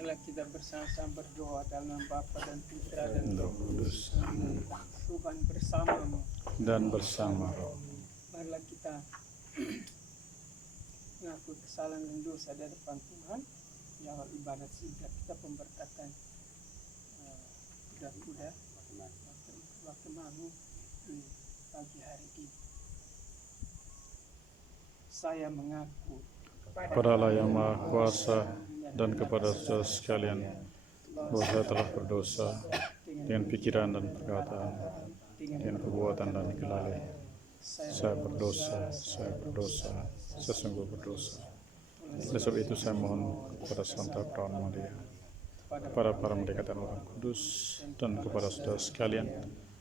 Marilah kita bersama-sama berdoa dalam nama Bapa dan Putra dan Roh Kudus. Tuhan bersamamu. Dan bersama Roh. Marilah kita mengaku kesalahan dan dosa di hadapan Tuhan. Di awal ibadat singkat kita pemberkatan kuda-kuda waktu malam di pagi hari ini. Saya mengaku Kepada Allah yang Maha Kuasa dan kepada saudara sekalian, bahwa saya telah berdosa dengan pikiran dan perkataan, dengan perbuatan dan kelalaian. Saya berdosa, sesungguh berdosa. Oleh sebab itu saya mohon kepada Santa Perawan Maria, kepada para malaikat dan orang kudus, dan kepada saudara sekalian,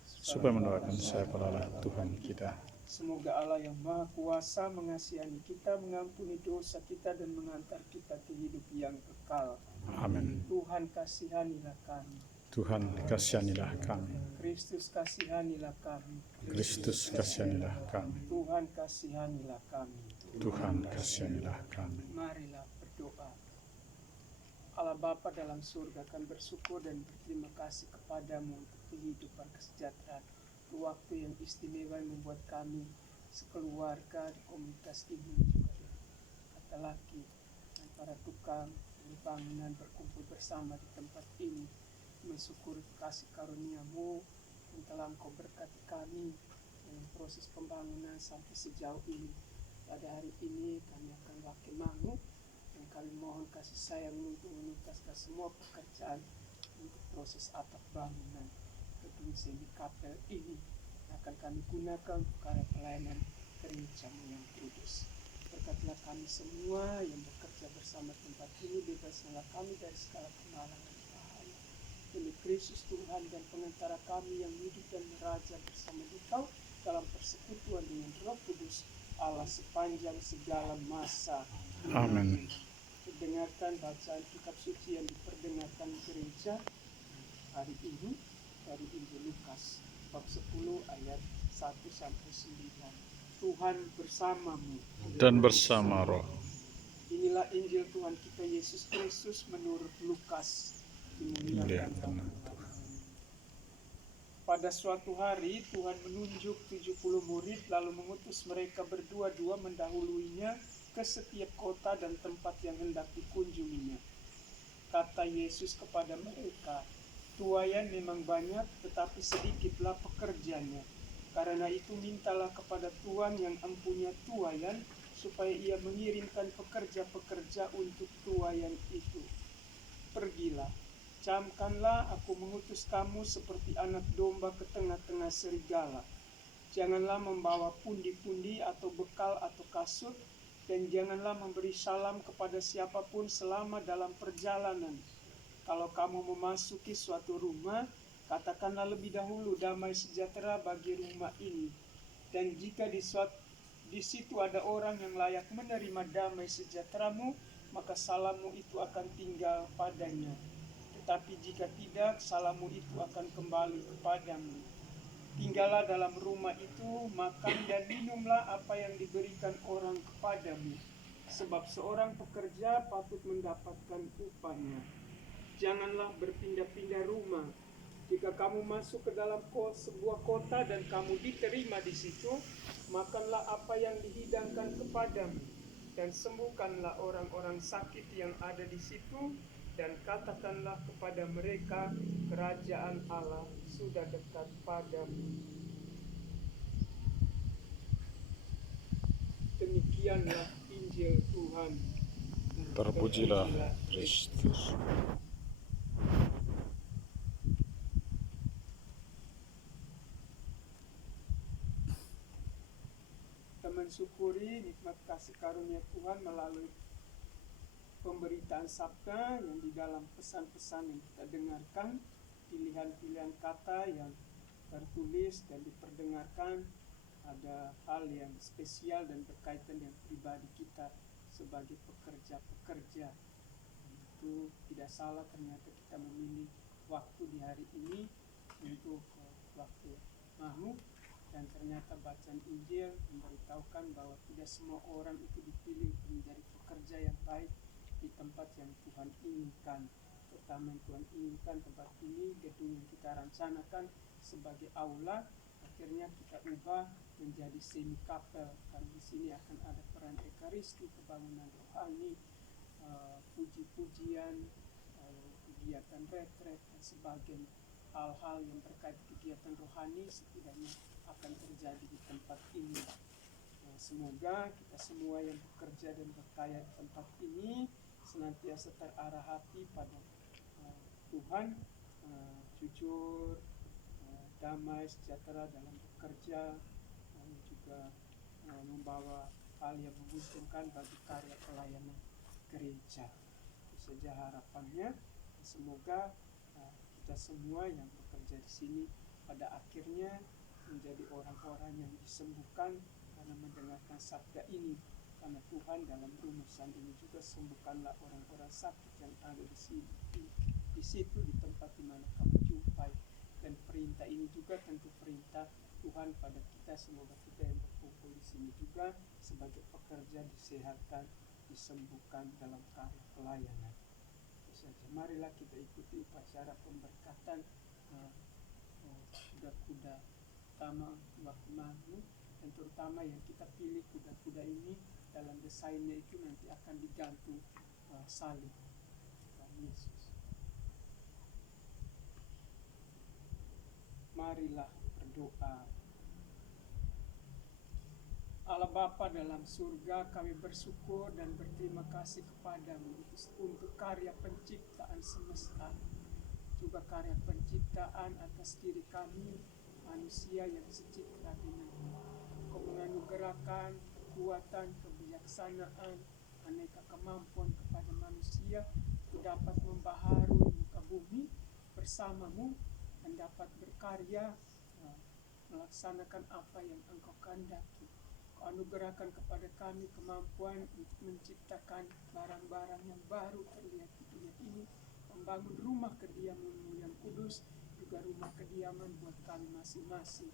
supaya mendoakan saya pada Allah Tuhan kita. Semoga Allah yang Maha Kuasa mengasihani kita, mengampuni dosa kita, dan mengantar kita ke hidup yang kekal. Amin. Tuhan kasihanilah kami. Tuhan kasihanilah kami. Kristus kasihanilah kami. Kristus kasihanilah kami. Tuhan kasihanilah kami. Tuhan kasihanilah kami. Marilah berdoa. Allah Bapa dalam surga, kami bersyukur dan berterima kasih kepadamu untuk kehidupan kesejahteraan, waktu yang istimewa yang membuat kami sekeluarga di komunitas ini juga kata laki dan para tukang bangunan berkumpul bersama di tempat ini, mensyukuri kasih karuniamu yang telah Engkau berkati kami dalam proses pembangunan sampai sejauh ini. Pada hari ini kami akan bakemangu dan kami mohon kasih sayang untuk menuntaskan semua pekerjaan untuk proses atap bangunan gedung semi kapel ini akan kami gunakan untuk karya pelayanan gereja-Mu yang kudus. Berkatilah kami semua yang bekerja bersama tempat ini, bebaskanlah kami dari segala kemalangan dan bahaya. Demi Kristus Tuhan dan pengantara kami yang hidup dan meraja bersama Engkau dalam persekutuan dengan Roh Kudus Allah sepanjang segala masa. Amin. Dengarkan bacaan kitab suci yang diperdengarkan gereja hari ini dari Injil Lukas bab 10 ayat 1 sampai 9. Tuhan bersamamu Dan bersama Roh. Inilah Injil Tuhan kita Yesus Kristus menurut Lukas. Dimuliakan. Pada suatu hari Tuhan menunjuk 70 murid lalu mengutus mereka berdua-dua mendahuluinya ke setiap kota dan tempat yang hendak dikunjunginya. Kata Yesus kepada mereka, "Tuaian memang banyak, tetapi sedikitlah pekerjanya. Karena itu mintalah kepada Tuhan yang empunya tuaian, supaya ia mengirimkan pekerja-pekerja untuk tuaian itu. Pergilah, camkanlah aku mengutus kamu seperti anak domba ke tengah-tengah serigala. Janganlah membawa pundi-pundi atau bekal atau kasut, dan janganlah memberi salam kepada siapapun selama dalam perjalanan. Kalau kamu memasuki suatu rumah, katakanlah lebih dahulu damai sejahtera bagi rumah ini. Dan jika di situ ada orang yang layak menerima damai sejahteramu, maka salammu itu akan tinggal padanya. Tetapi jika tidak, salammu itu akan kembali kepadamu. Tinggallah dalam rumah itu, makan dan minumlah apa yang diberikan orang kepadamu. Sebab seorang pekerja patut mendapatkan upahnya. Janganlah berpindah-pindah rumah. Jika kamu masuk ke dalam sebuah kota dan kamu diterima di situ, makanlah apa yang dihidangkan kepadamu, dan sembuhkanlah orang-orang sakit yang ada di situ, dan katakanlah kepada mereka, kerajaan Allah sudah dekat padamu." Demikianlah Injil Tuhan. Terpujilah Kristus. Kita mensyukuri nikmat kasih karunia Tuhan melalui pemberitaan sabda yang di dalam pesan-pesan yang kita dengarkan, pilihan-pilihan kata yang tertulis dan diperdengarkan, ada hal yang spesial dan berkaitan dengan pribadi kita sebagai pekerja-pekerja. Itu tidak salah, ternyata kita memilih waktu di hari ini untuk waktu mahmud, dan ternyata bacaan Injil memberitahukan bahwa tidak semua orang itu dipilih untuk menjadi pekerja yang baik di tempat yang Tuhan inginkan. pertama yang Tuhan inginkan tempat ini, gedung yang kita rencanakan sebagai aula, akhirnya kita ubah menjadi semi kapel. Karena di sini akan ada peran ekaristi, kebangunan rohani, puji-pujian, kegiatan retret dan sebagian hal-hal yang terkait kegiatan rohani setidaknya akan terjadi di tempat ini. Semoga kita semua yang bekerja dan berkaya di tempat ini senantiasa terarah hati pada Tuhan, jujur, damai, sejahtera dalam bekerja, juga membawa hal yang menguntungkan bagi karya pelayanan gereja. Itu saja harapannya. Semoga kita semua yang bekerja di sini pada akhirnya menjadi orang-orang yang disembuhkan karena mendengarkan sabda ini. Karena Tuhan dalam rumusan ini juga sembuhkanlah orang-orang sakit yang ada di sini, di situ, di tempat di mana kamu jumpai. Dan perintah ini juga tentu perintah Tuhan pada kita. Semoga kita yang berkumpul di sini juga sebagai pekerja disehatkan, disembuhkan dalam karya pelayanan. Itu saja. Marilah kita ikuti upacara pemberkatan kuda-kuda utama waktu, dan terutama yang kita pilih kuda-kuda ini dalam desainnya itu nanti akan digantung salib Tuhan Yesus. Marilah berdoa. Allah Bapa dalam surga, kami bersyukur dan berterima kasih kepadamu untuk karya penciptaan semesta, juga karya penciptaan atas diri kami manusia yang secitra denganmu. Kau menganugerahkan kekuatan, kebijaksanaan, aneka kemampuan kepada manusia untuk dapat membaharui muka bumi bersamamu dan dapat berkarya melaksanakan apa yang Engkau kehendaki. Kau anugerahkan kepada kami kemampuan untuk menciptakan barang-barang yang baru terlihat di dunia ini, membangun rumah kediaman yang kudus, juga rumah kediaman buat kami masing-masing.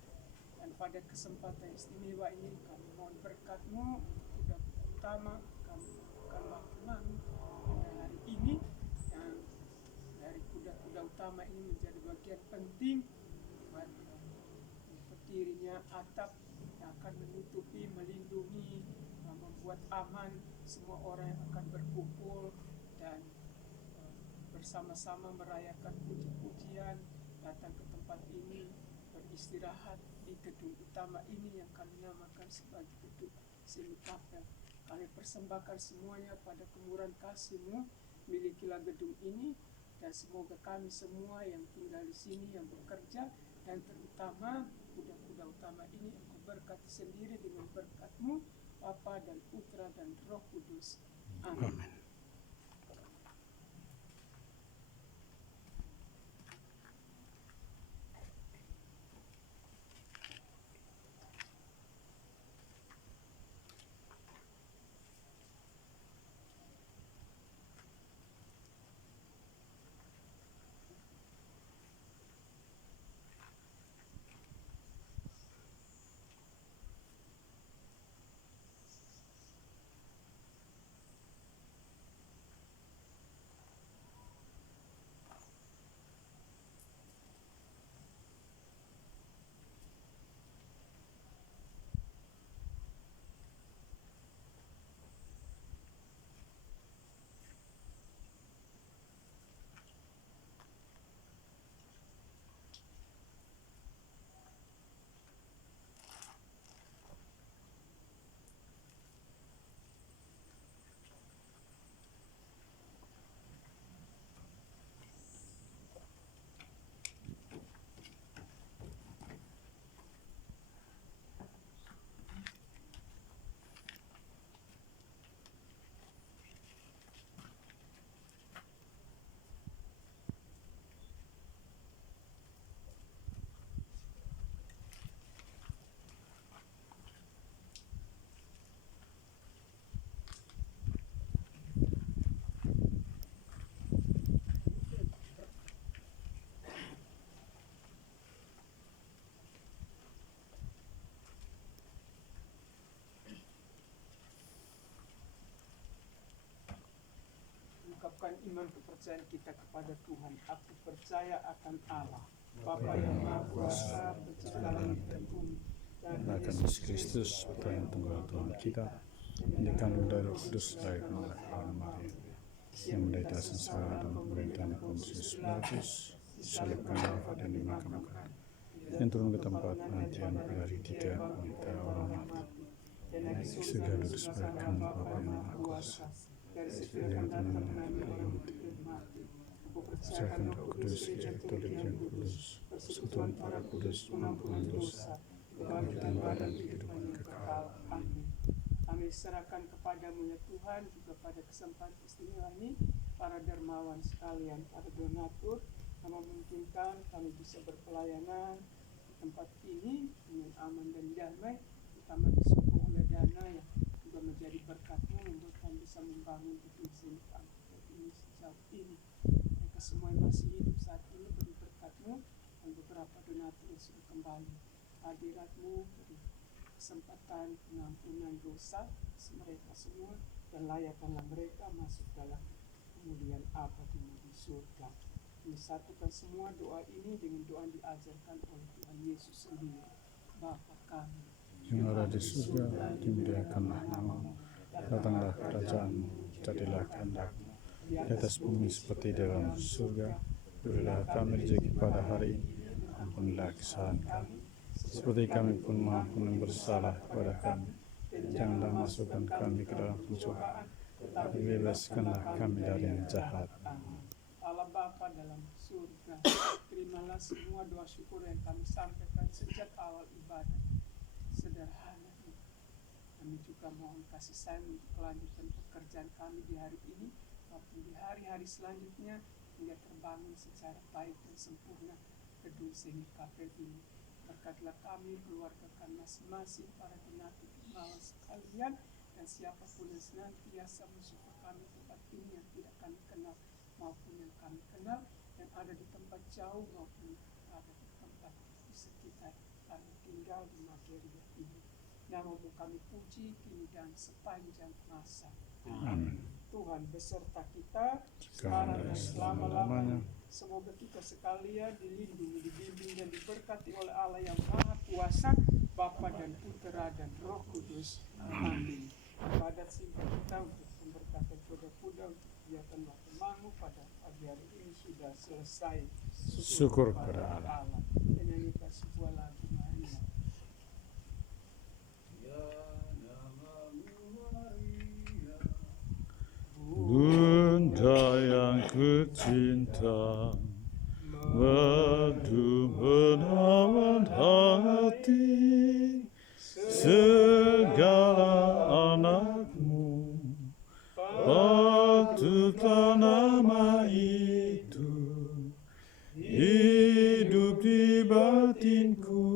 Dan pada kesempatan istimewa ini kami mohon berkat-Mu untuk kuda utama kami akan waktu pada hari ini, yang dari kuda-kuda utama ini menjadi bagian penting buat berdirinya atap yang akan menutupi, melindungi, membuat aman semua orang yang akan berkumpul dan bersama-sama merayakan puji-pujian, datang ke tempat ini, beristirahat di gedung utama ini yang kami namakan sebagai gedung semi kapel. Kami persembahkan semuanya pada kemurahan kasih-Mu. Milikilah gedung ini, dan semoga kami semua yang tinggal di sini, yang bekerja, dan terutama kuda-kuda utama ini Engkau berkati sendiri dengan berkat-Mu, Bapa dan Putra dan Roh Kudus. Amin. ungkapkan iman kepercayaan kita kepada Tuhan. Aku percaya akan Allah, Bapa yang Maha Kuasa, pencipta langit dan bumi, dan akan Yesus Kristus, putra yang tunggal Tuhan kita, yang dikandung dari Roh Kudus, lahir oleh Hawa Maria, yang menderita sengsara dan pemerintahan Pontius Pilatus, disalibkan dan dimakamkan, yang turun ke tempat penantian pada hari tiga antara orang mati, naik ke surga duduk sebelah kanan Bapa yang Maha Kuasa, dari segala yang datang mengambil orang hidup mati. Aku percayakan Roh Kudus, Katolik yang kudus, persekutuan para kudus, pengampunan dosa, kebangkitan badan kehidupan yang kekal. Amin. Kami serahkan kepadamu ya Tuhan, juga pada kesempatan istimewa ini, para dermawan sekalian, para donatur, yang memungkinkan kami bisa berpelayanan di tempat ini dengan aman dan damai, terutama disokong oleh dana yang juga menjadi berkat-Mu membuat kami bisa membangun gedung seni ini sejauh ini. Mereka semua yang masih hidup saat ini beri berkat-Mu, dan beberapa donatur yang sudah kembali. Hadirat-Mu beri kesempatan pengampunan dosa mereka semua, dan layakkanlah mereka masuk dalam kemuliaan abadi di surga. Kami satukan semua doa ini dengan doa yang diajarkan oleh Tuhan Yesus sendiri. Bapa kami yang ada di surga, dimuliakanlah namamu, datanglah kerajaan-Mu, jadilah kehendak-Mu di atas bumi seperti di dalam surga. Berilah kami rezeki pada hari ini, ampunilah kesalahan kami, seperti kami pun mengampuni yang bersalah kepada kami. Janganlah masukkan kami ke dalam pencobaan, tapi bebaskanlah kami dari yang jahat. Allah Bapa dalam surga, terimalah semua doa syukur yang kami sampaikan sejak awal ibadah. Sederhana ini, kami juga mohon kasih sayang untuk kelanjutan pekerjaan kami di hari ini maupun di hari-hari selanjutnya, hingga terbangun secara baik dan sempurna gedung seni kapel ini. Berkatlah kami, keluarga kami masing-masing, para donatur dermawan sekalian, dan siapapun yang senantiasa mensupport kami tempat ini yang tidak kami kenal maupun yang kami kenal, yang ada di tempat jauh maupun ada di tempat di sekitar kami tinggal di Nigeria ini. Namamu kami puji kini dan sepanjang masa. Amin. Tuhan beserta kita Sekarang dan selama-lamanya. Semoga kita sekalian dilindungi, dibimbing dan diberkati oleh Allah yang Maha Kuasa, Bapa dan Putera dan Roh Kudus. Amin. Ibadat singkat kita untuk pemberkatan kuda-kuda untuk kegiatan waktu mangu pada pagi hari ini sudah selesai. Syukur kepada Allah. Menyanyikan sebuah lagu Maria. Bunda yang kucinta, madu menawan hati segala anakmu, patutlah nama itu hidup di batinku,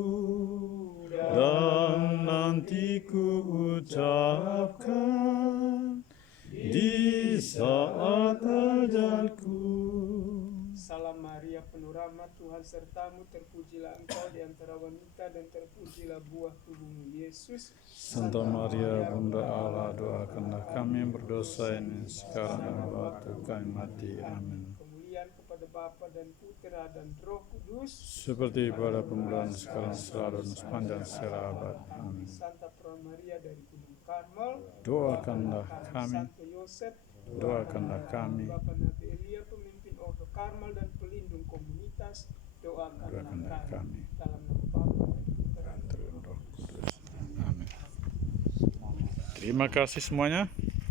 dan nanti ku ucapkan di saat ajalku. Salam Maria, penuh rahmat, Tuhan sertamu, terpujilah engkau di antara wanita dan terpujilah buah tubuhmu Yesus. Santa Maria, Bunda Allah, doakanlah kami yang berdosa ini sekarang dan waktu kami mati. Amin. Kemuliaan kepada Bapa dan Putera dan Roh Kudus, Seperti pada permulaan, sekarang, selalu, dan sepanjang segala abad. Amin. Santa Perawan Maria dari Gunung Karmel, Doakanlah kami, Santo Yosef, doakanlah kami, Bapak Nabi Elia, pemimpin Ordo Karmel dan pelindung komunitas, doakanlah doakanlah kami. kami. Dalam nama Bapa dan Putera dan Terus Roh Kudus. Amin. Terima kasih semuanya.